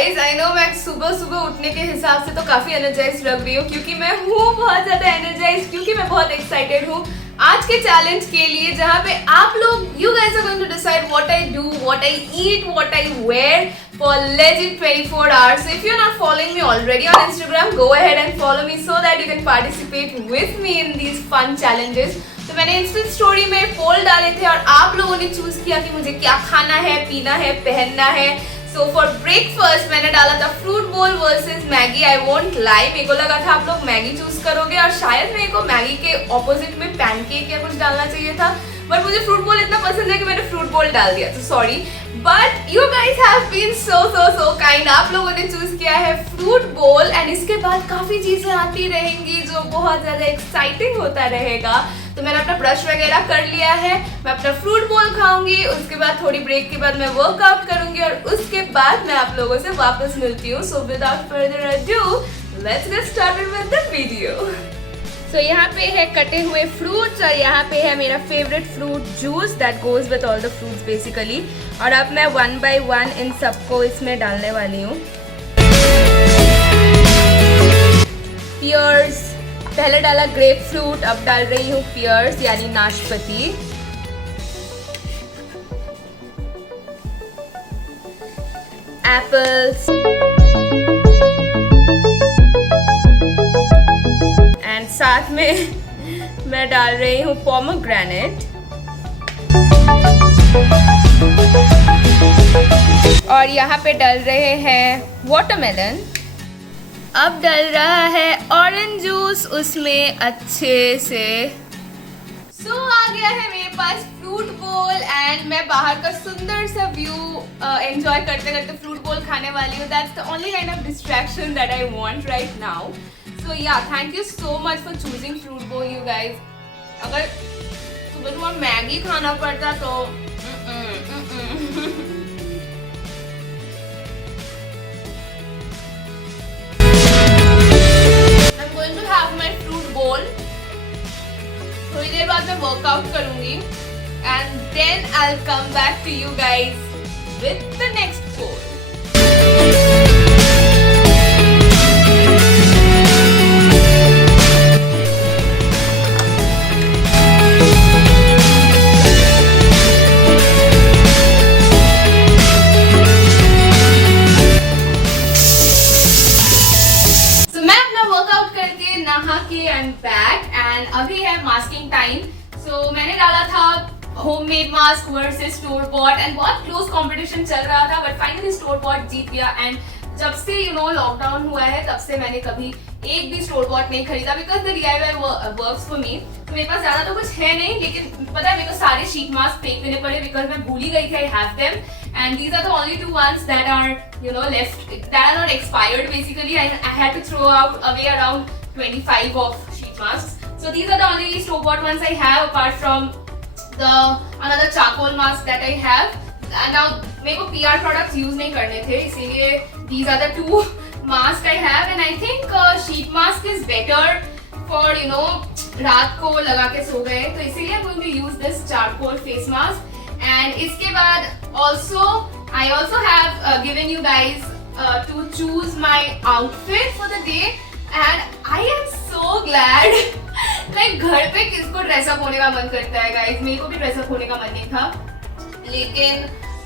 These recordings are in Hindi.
गाइस आई नो मैं सुबह सुबह उठने के हिसाब से तो काफी एनर्जाइज लग रही हूँ क्योंकि मैं हूँ बहुत ज्यादा एनर्जाइज, क्योंकि मैं बहुत एक्साइटेड हूँ आज के चैलेंज के लिए, जहाँ पे आप लोग you guys are going to decide what I do, what I eat, what I wear for legit 24 hours. So if you're not following me already on Instagram, go ahead and follow me so that you can participate with me in these fun challenges. तो मैंने इंस्टा स्टोरी में पोल डाले थे और आप लोगों ने चूज किया कि मुझे क्या खाना है, पीना है, पहनना है. सो फॉर ब्रेकफास्ट मैंने डाला था फ्रूट बोल versus Maggi. I won't lie, मेरे को लगा था आप लोग मैगी चूज करोगे और शायद मेरे को मैगी के ऑपोजिट में पैनकेक या कुछ डालना चाहिए था, बट मुझे फ्रूट बोल इतना पसंद है कि मैंने फ्रूट बोल डाल दिया, तो sorry. But you guys have been so kind. आप लोगों ने चूज किया है फ्रूट बोल एंड इसके बाद काफी चीजें आती रहेंगी जो बहुत ज्यादा एक्साइटिंग होता रहेगा. तो मैंने अपना ब्रश वगैरह कर लिया है, मैं अपना फ्रूट बोल खाऊंगी, उसके बाद थोड़ी ब्रेक के बाद मैं वर्कआउट करूंगी और उसके बाद मैं आप लोगों से वापस मिलती हूँ. So without further ado let's get started with the video. तो यहाँ पे है कटे हुए फ्रूट्स और यहाँ पे है मेरा favourite fruit juice that goes with all the fruits basically. और अब मैं 1 by 1 इन सबको इसमें डालने वाली हूँ. पियर्स पहले डाला ग्रेप फ्रूट, अब डाल रही हूँ पियर्स यानी नाशपाती. एप्पल्स एंड साथ में मैं डाल रही हूँ पोमोग्रेनेट और यहाँ पे डल रहे हैं वाटरमेलन. अब डल रहा है ऑरेंज जूस उसमें अच्छे से. सो आ गया है मेरे पास फ्रूट बोल एंड मैं बाहर का सुंदर सा व्यू एंजॉय करते करते फ्रूट बोल खाने वाली हूँ. That's the only kind of distraction that I want right now. So yeah, thank you so much for choosing fruit bowl, you guys. अगर सुबह सुबह मैगी खाना पड़ता तो I'm going to have my fruit bowl. थोड़ी देर बाद मैं वर्कआउट करूंगी and then I'll come back to you guys with the next bowl. अभी है मास्किंग टाइम. सो मैंने डाला था homemade mask versus store bot and बहुत क्लोज कंपटीशन चल रहा था, बट फाइनली स्टोर बॉट जीत गया. एंड जब से यू नो लॉकडाउन हुआ है तब से मैंने कभी एक भी स्टोर बॉट नहीं खरीदा because the DIY works for me. तो मेरे पास ज्यादा तो कुछ है नहीं, लेकिन पता है मेरे को सारे शीट मास्क फेंक देने पड़े बिकॉज मैं भूल ही गई थी I have them and these are the only 2 ones that are you know left that are not expired. Basically I had to throw out away around 25 of sheet masks. So these are the only store bought ones I have apart from the another charcoal mask that I have. And now मेरे को PR products use नहीं करने थे, इसीलिए these are the 2 masks I have and I think sheet mask is better for you know रात को लगा के सो गए, तो इसीलिए I'm going to use this charcoal face mask. And इसके बाद also I also have given you guys to choose my outfit for the day and I am so glad. Like घर पे किसको ड्रेसअप होने का मन करता है गाइस, मेरे को भी ड्रेसअप होने का मन नहीं था, लेकिन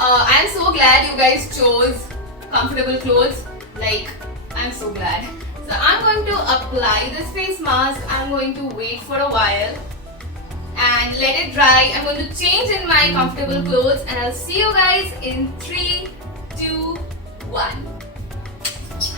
I am so glad you guys chose comfortable clothes. Like I am so glad. So I am going to apply this face mask. I am going to wait for a while and let it dry. I'm going to change in my comfortable clothes and I'll see you guys in 3, 2, 1.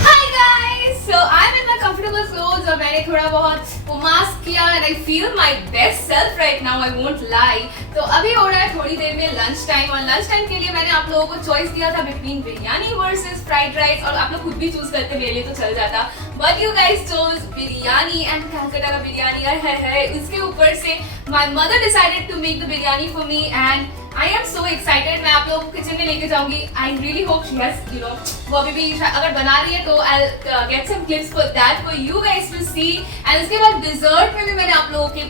Hi guys! So I'm in my comfortable clothes और मैंने थोड़ा बहुत वो मास्क किया and I feel my best self right now, I won't lie. तो अभी हो रहा है थोड़ी देर में लंच टाइम और लंच टाइम के लिए मैंने आप लोगों को चॉइस दिया था between biryani versus fried rice और आप लोग खुद भी चूज करते मेरे लिए तो चल जाता, but you guys chose biryani and Calcutta का बिरयानी है. इसके ऊपर से my mother decided to make the biryani for me and I am so excited. मैं आप लोगों को किचन में लेके जाऊंगी. I really hope she has, you know, वो अभी भी अगर बना रही है तो I'll get some clips for that for you guys to see. And उसके बाद dessert में भी मैंने आप लोगों के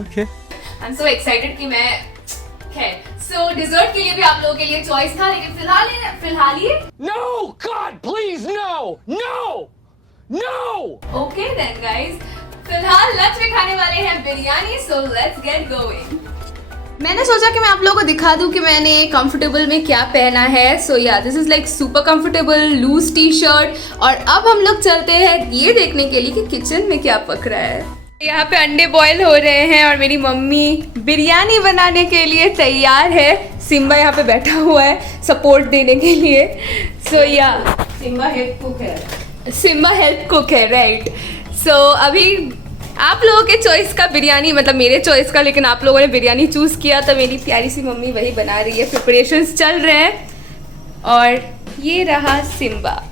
Okay. I'm so excited कि मैं खैर सो डिजर्ट के लिए भी आप लोगों के लिए चॉइस था, लेकिन फिलहाल ये No! God, please, no! No! No! Okay then guys, फिलहाल लंच में खाने वाले हैं biryani, so let's get going. मैंने सोचा कि मैं आप लोगों को दिखा दूं कि मैंने कंफर्टेबल में क्या पहना है। So yeah this is like super comfortable loose T shirt. और अब हम लोग चलते हैं ये देखने के लिए कि किचन में क्या पक रहा है। यहाँ पे अंडे बॉईल हो रहे हैं और मेरी मम्मी बिरयानी बनाने के लिए तैयार है। सिम्बा यहाँ पे बैठा हुआ है सपोर्ट देने के लिए। सो या सिम्बा हेल्प कुक है, राइट। सो अभी आप लोगों के चॉइस का बिरयानी, मतलब मेरे चॉइस का, लेकिन आप लोगों ने बिरयानी चूज किया तो मेरी प्यारी सी मम्मी वही बना रही है। प्रिपरेशंस चल रहे हैं और ये रहा Simba.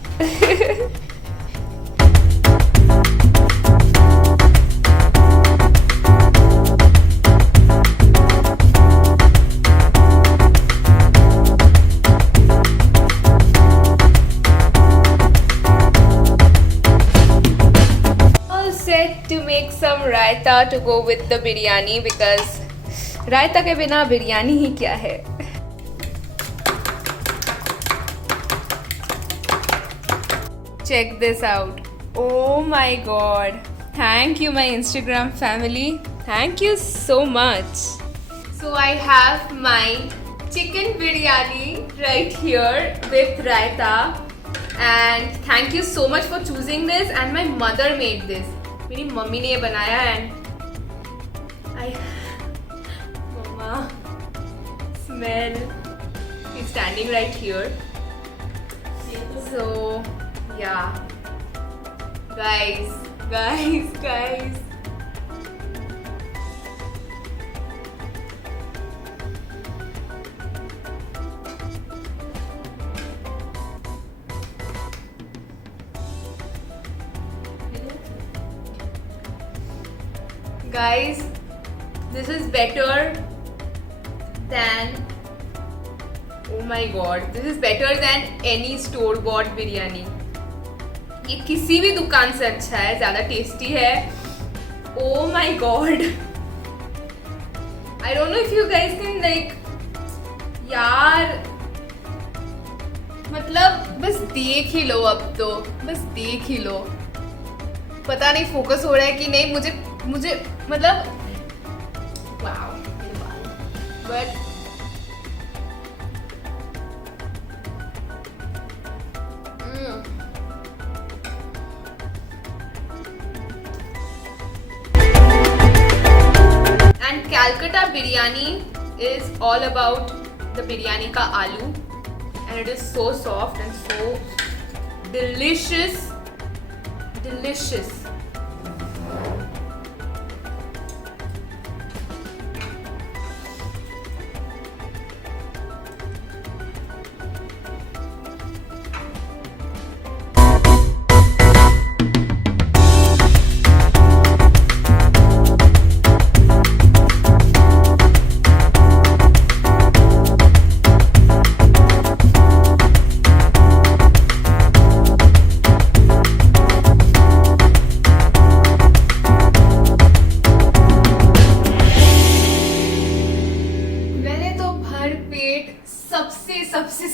To make some raita to go with the biryani because रायता के बिना बिरयानी ही क्या है। Check this out. Oh my god. Thank you my Instagram family. Thank you so much. So I have my chicken biryani right here with raita and thank you so much for choosing this and my mother made this. मेरी मम्मी ने ये बनाया and mamma smell is standing right here. So yeah guys guys, this is better than, oh my god, this is better than any store bought biryani. ये किसी भी दुकान से अच्छा है, ज़्यादा टेस्टी है। Oh my god, I don't know if you guys can like, यार मतलब बस देख ही लो, अब तो बस देख ही लो। पता नहीं फोकस हो रहा है कि नहीं, मुझे मतलब wow, but and Calcutta biryani is all about the biryani का आलू and it is so soft and so delicious.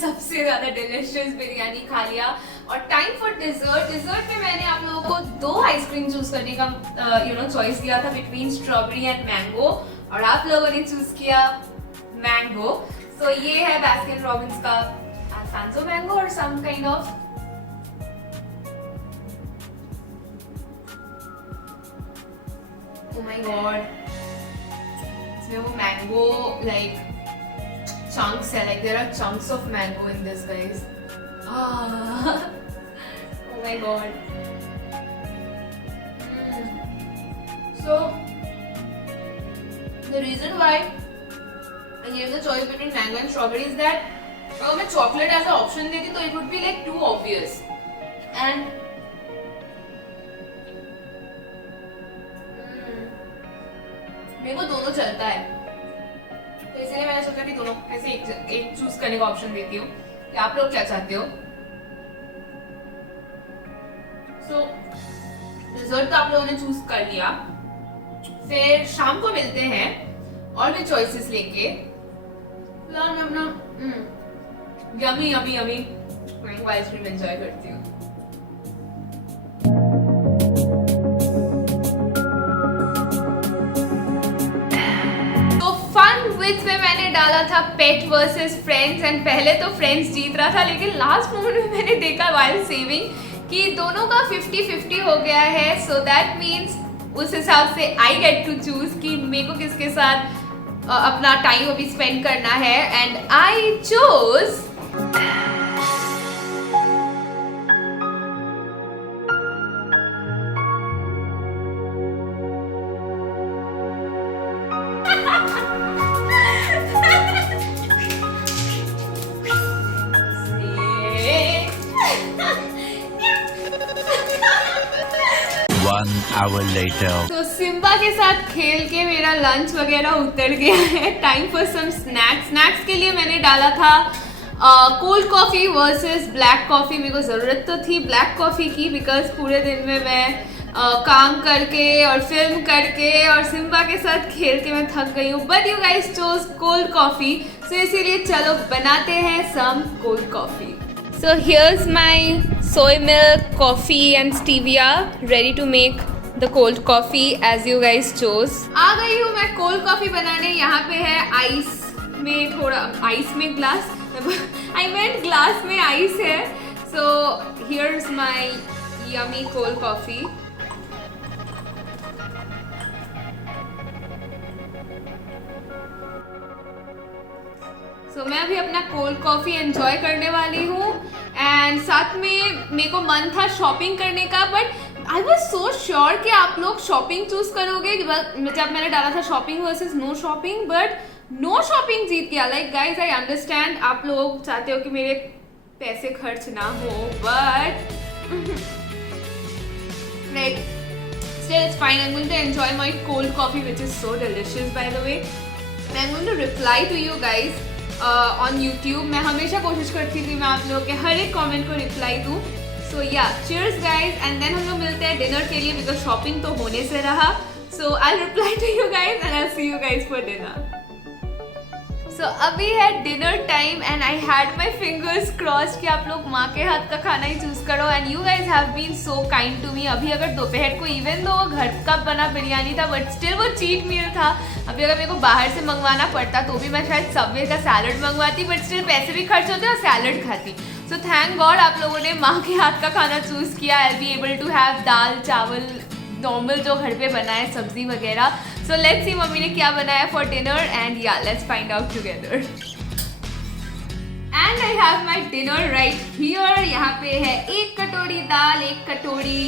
सबसे ज्यादा डिलिशियस बिरयानी खा लिया और टाइम फॉर डिजर्ट में मैंने आप लोगों को 2 आइसक्रीम चूज करने का चॉइस दिया था बिटवीन स्ट्रॉबेरी एंड मैंगो और आप लोगों ने चूज किया मैंगो। सो ये है बास्किन रॉबिन्स का अल्फांसो मैंगो और some kind of oh my god, इसमें वो मैंगो लाइक chunks है, like there are chunks of mango in this guys. Oh my god. So the reason why I gave the choice between mango and strawberry is that अगर मैं chocolate as an option देती तो it would be like too obvious and मेरे को दोनों चलता है तो इसलिए मैंने सोचा कि दोनों ऐसे एक चूज करने का ऑप्शन देती हूँ कि आप लोग क्या चाहते हो। सो डिजर्ट तो आप लोगों ने चूज कर लिया, फिर शाम को मिलते हैं और भी चॉइसेस लेके। फिलहाल मैं अपना yummy yummy yummy mango ice cream enjoy करती हूँ। तो फन विथ में मैंने डाला था पेट वर्सेस फ्रेंड्स एंड पहले तो फ्रेंड्स जीत रहा था, लेकिन लास्ट मोमेंट में मैंने देखा व्हाइल सेविंग कि दोनों का 50-50 हो गया है। सो दैट मीन्स उस हिसाब से आई गेट टू चूज कि मेरे को किसके साथ अपना टाइम अभी स्पेंड करना है and I choose One hour later. तो सिम्बा के साथ खेल के मेरा लंच वगैरह उतर गया है। Time for some snacks. Snacks के लिए मैंने डाला था cold coffee versus black coffee. मेरे को ज़रूरत तो थी ब्लैक कॉफ़ी की बिकॉज पूरे दिन में मैं काम करके और फिल्म करके और सिम्बा के साथ खेल के मैं थक गई हूँ। But you guys chose cold coffee, so इसीलिए चलो बनाते हैं some cold coffee. So here's my soy milk, coffee and stevia ready to make the cold coffee as you guys chose. आ गई हूँ मैं cold coffee बनाने। यहाँ पे है आइस में थोड़ा आइस में ग्लास I meant ग्लास में आइस है। So here's my yummy cold coffee. मैं अभी अपना कोल्ड कॉफ़ी एंजॉय करने वाली हूँ एंड साथ में मेरे को मन था शॉपिंग करने का, but I was so sure कि आप लोग शॉपिंग चूज करोगे जब मैंने डाला था shopping versus no shopping, but no shopping जीत गया। लाइक गाइज आई अंडरस्टैंड आप लोग चाहते हो कि मेरे पैसे खर्च ना हो, but like still it's fine. I'm going to enjoy my cold coffee which is so delicious by the way. I'm going to reply to you guys on YouTube. मैं हमेशा कोशिश करती थी मैं आप लोगों के हर एक कमेंट को रिप्लाई दूँ। सो या cheers guys and then हम लोग मिलते हैं डिनर के लिए बिकॉज शॉपिंग तो होने से रहा। सो I'll reply to you guys and I'll see you guys for dinner. So अभी है dinner time and I had my fingers crossed कि आप लोग माँ के हाथ का खाना ही चूज करो and you guys have been so kind to me. अभी अगर दोपहर को इवन दो घर का बना बिरयानी था बट स्टिल वो चीट मील था। अभी अगर मेरे को बाहर से मंगवाना पड़ता तो भी मैं शायद सबवे का सैलड मंगवाती, बट स्टिल पैसे भी खर्च होते और सैलड खाती। सो थैंक गॉड आप लोगों ने माँ के हाथ का खाना चूज किया। आई बी एबल टू हैव दाल चावल नॉर्मल जो घर पे बना है सब्जी वगैरह। सो लेट्स सी मम्मी ने क्या बनाया फॉर डिनर एंड या let's find out together. And I have my dinner right here. यहाँ पे है एक कटोरी दाल, एक कटोरी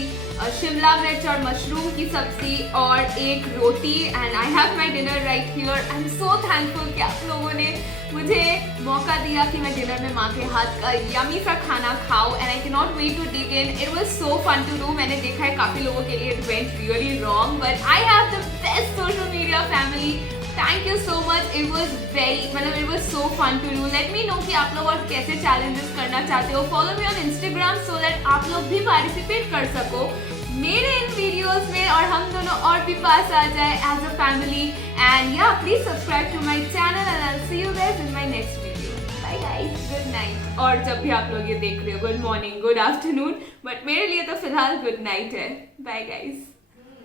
शिमला मिर्च और मशरूम की सब्जी और एक रोटी and I have my dinner right here. I am so thankful कि आप लोगों ने मुझे मौका दिया कि मैं डिनर में माँ के हाथ का यमी सा खाना खाऊं and I can not wait to dig in. It was so fun to do. मैंने देखा है काफ़ी लोगों के लिए it went really wrong, but I have the best social media family. Thank you so much. It was so fun to do. Let me know कि आप लोग और कैसे चैलेंजेस करना चाहते हो। Follow me on Instagram so that आप लोग भी पार्टिसिपेट कर सको मेरे इन वीडियोस में और हम दोनों और भी पास आ जाए as a family. And yeah please subscribe to my channel and I will see you guys in my next video. Bye guys, good night. और जब भी आप लोग ये देख रहे हो good morning, good afternoon, but मेरे लिए तो फिलहाल गुड नाइट है। Bye guys.